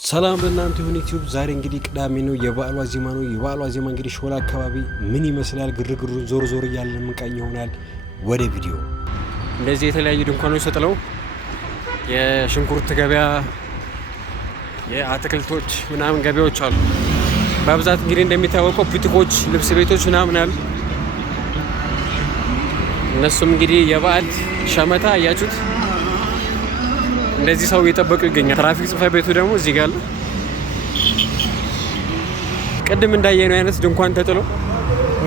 ሰላም ለእናንተ ይሁን ዩቲዩብ። ዛሬ እንግዲህ ቅዳሜ ነው፣ የበዓሉ ዋዜማ ነው። የበዓሉ ዋዜማ እንግዲህ ሾላ አካባቢ ምን ይመስላል? ግርግሩ ዞር ዞር እያለ የምንቃኝ ይሆናል። ወደ ቪዲዮ። እንደዚህ የተለያዩ ድንኳኖች ተጥለው የሽንኩርት ገበያ፣ የአትክልቶች ምናምን ገበያዎች አሉ። በብዛት እንግዲህ እንደሚታወቀው ቡቲኮች፣ ልብስ ቤቶች ምናምን አሉ። እነሱም እንግዲህ የበዓል ሸመታ እያችሁት እንደዚህ ሰው እየጠበቁ ይገኛል። ትራፊክ ጽሕፈት ቤቱ ደግሞ እዚህ ጋር አለ። ቅድም እንዳየነው አይነት ድንኳን ተጥሎ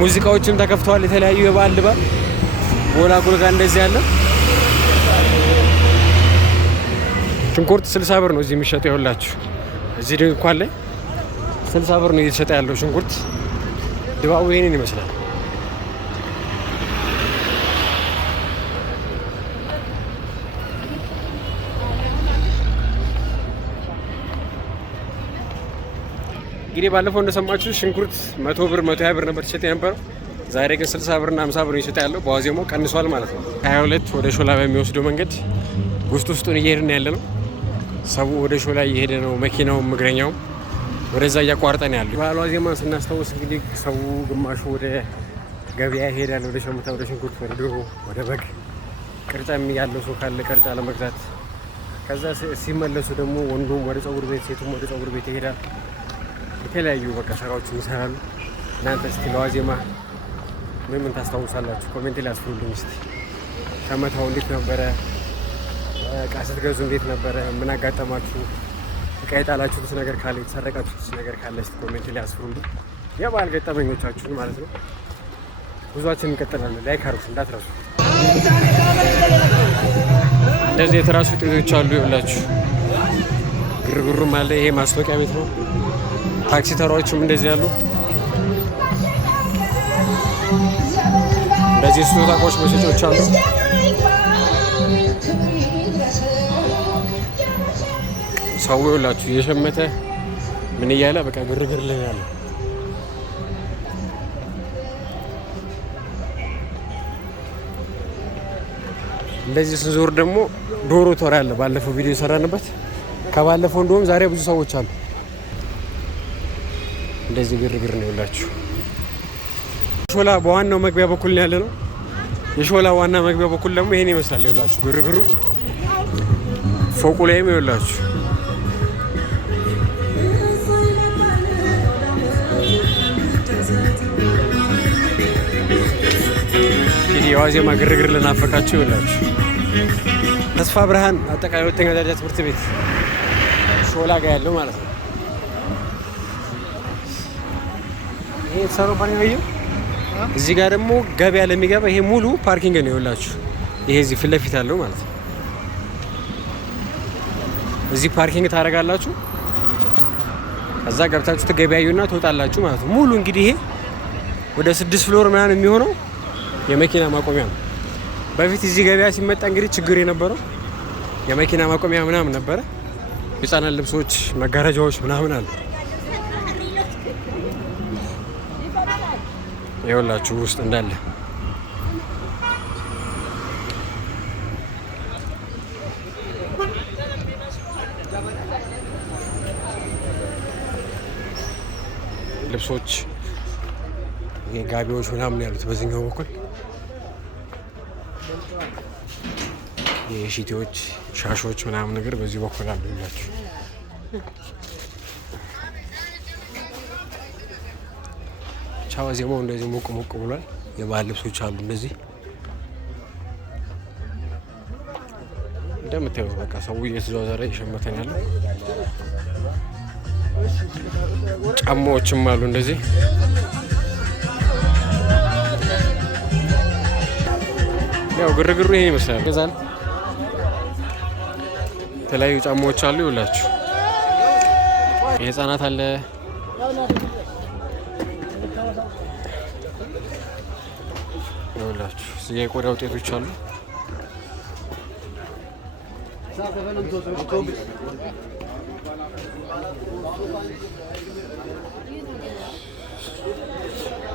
ሙዚቃዎችም ተከፍተዋል። የተለያዩ የበዓል ድባብ ጎላጎል ጋር እንደዚህ ያለ ሽንኩርት 60 ብር ነው እዚህ የሚሸጠው። ይኸውላችሁ እዚህ ድንኳን ላይ 60 ብር ነው እየተሸጠ ያለው ሽንኩርት። ድባቡ ይሄንን ይመስላል። እንግዲህ ባለፈው እንደሰማችሁ ሽንኩርት 100 ብር 120 ብር ነበር ሲሸጥ የነበረው። ዛሬ ግን 60 ብርና 50 ብር እየሸጠ ያለው። በዋዜማው ቀንሷል ማለት ነው። 22 ወደ ሾላ በሚወስደው መንገድ ውስጡን እየሄድን ያለ ነው። ሰው ወደ ሾላ እየሄደ ነው። መኪናውም እግረኛውም ወደዛ እያቋርጠ ነው ያለው። በዓሉ ዋዜማን ስናስታውስ እንግዲህ ሰው ግማሹ ወደ ገበያ ይሄዳል፣ ወደ ሸመታ፣ ወደ ሽንኩርት፣ ወደ ዶሮ፣ ወደ በግ። ቅርጫም ያለው ሰው ካለ ቅርጫ ለመግዛት፣ ከዛ ሲመለሱ ደግሞ ወንዱም ወደ ፀጉር ቤት፣ ሴቱም ወደ ፀጉር ቤት ይሄዳል። የተለያዩ በቃ ስራዎችን ይሰራሉ። እናንተ እስቲ ለዋዜማ ምን ታስታውሳላችሁ? ኮሜንት ላይ አስፍሩልኝ እስቲ። ሸመታው እንዴት ነበረ? እቃ ስትገዙ እንዴት ነበረ? ምን አጋጠማችሁ? እቃ የጣላችሁት ነገር ካለ፣ የተሰረቃችሁት ነገር ካለ እስቲ ኮሜንት ላይ አስፍሩልኝ። የበዓል ገጠመኞቻችሁን ማለት ነው። ጉዟችን እንቀጥላለን። ላይክ አድርጉ እንዳትረሱ። እንደዚህ የትራስ ውጤቶች አሉ። ይኸውላችሁ ግርግሩም አለ። ይሄ ማስታወቂያ ቤት ነው። ታክሲ ተራዎችም እንደዚህ ያሉ። እንደዚህ ስጦታ እቃዎች መሸጫዎች አሉ። ሰው ይኸውላችሁ እየሸመተ ምን እያለ በቃ ግርግር ላይ ያለ። እንደዚህ ስንዞር ደግሞ ዶሮ ተራ አለ። ባለፈው ቪዲዮ የሰራንበት ከባለፈው እንደውም ዛሬ ብዙ ሰዎች አሉ። እንደዚህ ግርግር ነው ይላችሁ። ሾላ በዋናው መግቢያ በኩል ያለ ነው። የሾላ ዋና መግቢያ በኩል ደግሞ ይሄን ይመስላል ይላችሁ ግርግሩ። ፎቁ ላይም ይላችሁ የዋዜማ ግርግር ለናፈቃችሁ ይላችሁ። ተስፋ ብርሃን አጠቃላይ ሁለተኛ ደረጃ ትምህርት ቤት ሾላ ጋር ያለው ማለት ነው። ይሄ የተሰራው ባንያየው እዚህ ጋር ደግሞ ገበያ ለሚገባ ይሄ ሙሉ ፓርኪንግ ነው ይኸውላችሁ። ይሄ እዚህ ፊት ለፊት ያለው ማለት ነው። እዚህ ፓርኪንግ ታደርጋላችሁ። ከዛ ገብታችሁ ተገበያዩና ትወጣላችሁ ማለት ነው። ሙሉ እንግዲህ ይሄ ወደ 6 ፍሎር ምናምን የሚሆነው የመኪና ማቆሚያ ነው። በፊት እዚህ ገበያ ሲመጣ እንግዲህ ችግር የነበረው የመኪና ማቆሚያ ምናምን ነበረ። የህፃናት ልብሶች፣ መጋረጃዎች ምናምን አሉ። ይኸውላችሁ ውስጥ እንዳለ ልብሶች፣ የጋቢዎች ምናምን ያሉት በዚህኛው በኩል የሺቲዎች፣ ሻሾች ምናምን ነገር በዚህ በኩል አሉ ይላችሁ። ዋዜማው እንደዚህ ሞቅ ሞቅ ብሏል። የባህል ልብሶች አሉ። እንደዚህ እንደምታዩት በቃ ሰው እየተዘዋወረ እየሸመተን ያለው። ጫማዎችም አሉ እንደዚህ። ያው ግርግሩ ይሄን ይመስላል። ገዛል የተለያዩ ጫማዎች አሉ ይውላችሁ። የህፃናት አለ። ይኸውላችሁ እዚህ የቆዳ ውጤቶች አሉ።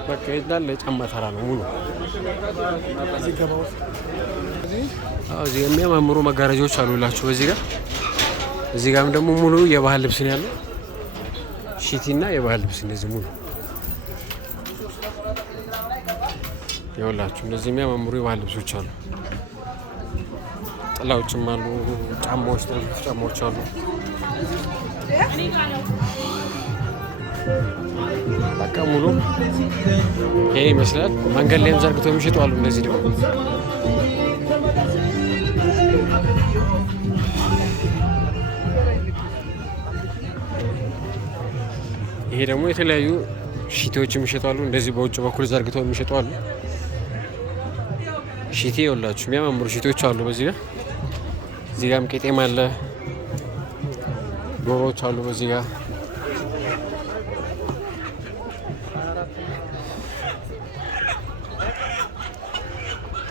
በቃ እንዳለ ጫማ ተራ ነው ሙሉ። እዚህ የሚያማምሩ መጋረጃዎች አሉላችሁ። በዚህ ጋር እዚህ ጋርም ደግሞ ሙሉ የባህል ልብስ ነው ያለው። ሺቲና የባህል ልብስ እንደዚህ ሙሉ ይኸውላችሁ። እንደዚህ የሚያማምሩ የባህል ልብሶች አሉ። ጥላዎችም አሉ። ጫማዎች፣ ጥልፍ ጫማዎች አሉ። በቃ ሙሉ ይሄ ይመስላል። መንገድ ላይም ዘርግተው የሚሸጡ አሉ። እንደዚህ ደግሞ ይሄ ደግሞ የተለያዩ ሺቲዎች የሚሸጡ አሉ። እንደዚህ በውጭ በኩል ዘርግተው የሚሸጡ አሉ። ሺቲ ይኸውላችሁ የሚያማምሩ ሺቲዎች አሉ። በዚህ ጋር እዚህ ጋርም ቄጤማ አለ። ዶሮዎች አሉ በዚህ ጋር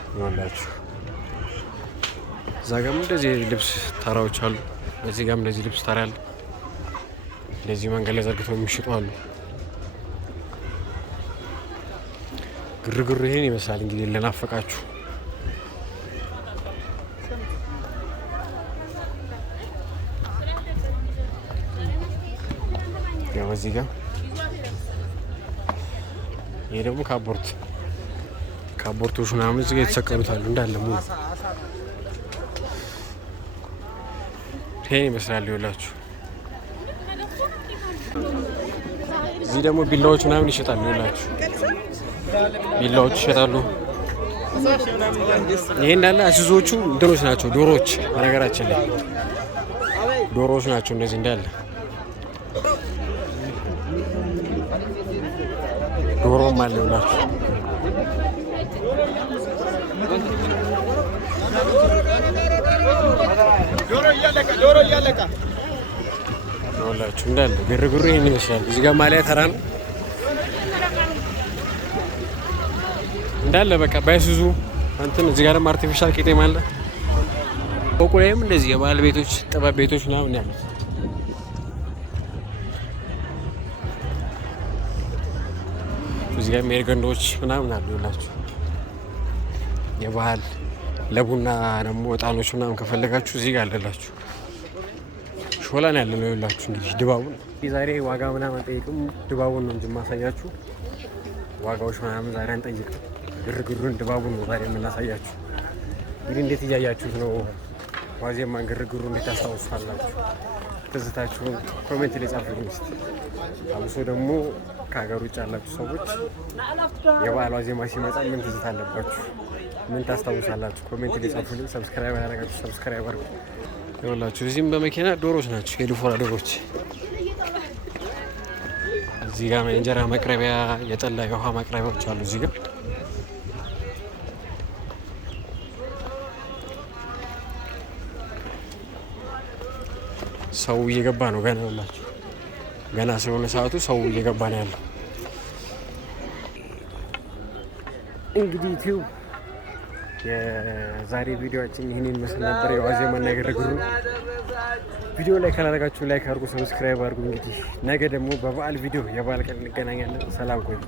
ይኸውላችሁ። እዛ ጋርም እንደዚህ ልብስ ተራዎች አሉ። በዚህ ጋርም እንደዚህ ልብስ ተራ አለ። እንደዚህ መንገድ ላይ ዘርግተው የሚሸጡ አሉ። ግርግር ይሄን ይመስላል እንግዲህ ለናፈቃችሁ። ያው በዚህ ጋር ይሄ ደግሞ ካቦርቶች ምናምን እዚህ ጋር የተሰቀሉት አሉ እንዳለ ሙሉ ይሄን ይመስላል ይኸውላችሁ። እዚህ ደግሞ ቢላዎች ምናምን ይሸጣሉ ይኸውላችሁ። ቢላዎች ይሸጣሉ። ይሄ እንዳለ አስዞቹ እንትኖች ናቸው፣ ዶሮዎች። በነገራችን ላይ ዶሮዎች ናቸው እነዚህ እንዳለ ዶሮም አለ ይኸውላችሁ። ዶሮ እያለቀ ይኸውላችሁ እንዳለ ግርግሩ ይሄን ይመስላል። እዚህ ጋር ማሊያ ተራ ነው እንዳለ በቃ ባይሱዙ እንትን። እዚህ ጋር ደግሞ አርቲፊሻል ቄጤማ አለ። ፎቁ ላይም እንደዚህ የባህል ቤቶች፣ ጥበብ ቤቶች ምናምን ያሉት። እዚህ ጋር ሜርገንዶች ምናምን አሉ ይላችሁ። የባህል ለቡና ደግሞ እጣኖች ምናምን ከፈለጋችሁ እዚህ ጋር አለላችሁ። ሾላ ነው ያለ ነው ይላችሁ። እንግዲህ ድባቡን ዛሬ ዋጋ ምናምን አንጠይቅም፣ ድባቡን ነው እንጂ ማሳያችሁ። ዋጋዎች ምናምን ዛሬ አንጠይቅም። ግርግሩን ድባቡን ነው ዛሬ የምናሳያችሁ። እንግዲህ እንዴት እያያችሁት ነው ዋዜማን? ግርግሩ እንዴት ታስታውሱታላችሁ? ትዝታችሁን ኮሜንት ላይ ጻፉልኝ እስኪ። አብሶ ደግሞ ከሀገር ውጭ ያላችሁ ሰዎች የበዓል ዋዜማ ሲመጣ ምን ትዝታ አለባችሁ? ምን ታስታውሳላችሁ? ኮሜንት ላይ ጻፉልኝ። ሰብስክራይብ ያደረጋችሁ ሰብስክራይብ አድርጉ። ይኸውላችሁ እዚህም በመኪና ዶሮች ናቸው፣ የድፎራ ዶሮች። እዚህ ጋር የእንጀራ መቅረቢያ፣ የጠላ የውሃ ማቅረቢያዎች አሉ እዚህ ጋር። ሰው እየገባ ነው ገና። ይኸውላችሁ ገና ስለሆነ ሰዓቱ ሰው እየገባ ነው ያለው። እንግዲህ ዩቲዩብ የዛሬ ቪዲዮአችን ይህን ይመስል ነበር። የዋዜማና ግርግሩ ቪዲዮ ላይ ካላደረጋችሁ ላይክ አድርጉ፣ ሰብስክራይብ አድርጉ። እንግዲህ ነገ ደግሞ በበዓል ቪዲዮ የበዓል ቀን እንገናኛለን። ሰላም ቆዩ።